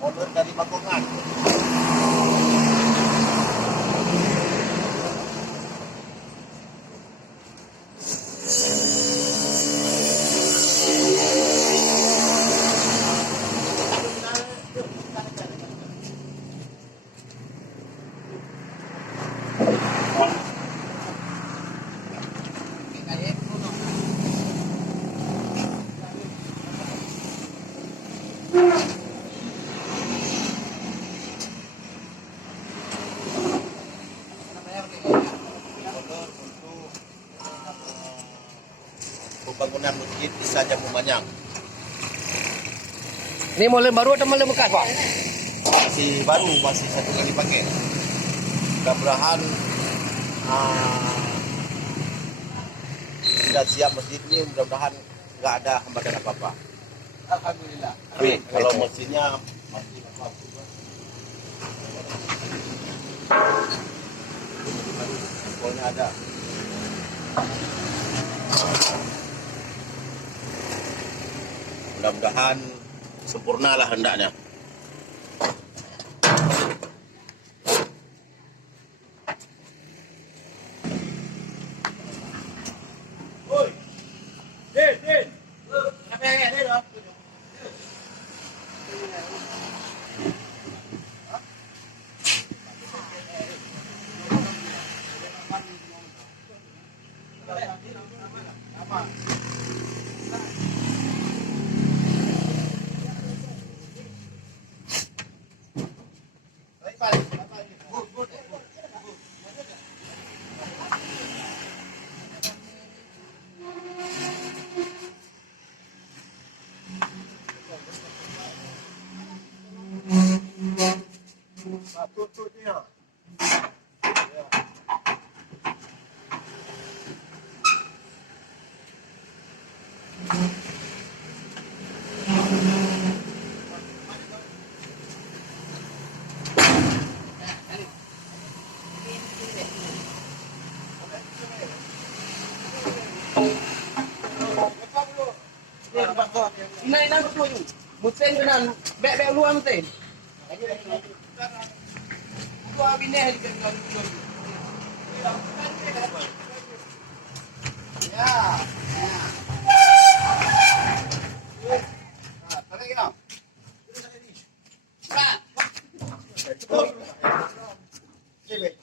order dari Bakungan. Pembangunan masjid Desa Jambu Manyang. Ini model baru atau model bekas, Pak? Masih baru, masih satu kali pakai. Mudah-mudahan sudah siap masjid ini, mudah-mudahan nggak ada hambatan apa-apa. Alhamdulillah. Amin. Kalau masjidnya masih apa-apa. Pokoknya ada. Mudah-mudahan sempurnalah hendaknya. Tutupnya. Ini nak tu you. Mutin tu nak beg luar mutin. Tu abis ni hari kan tu. Ya. Tarik kena. Cepat. Sini.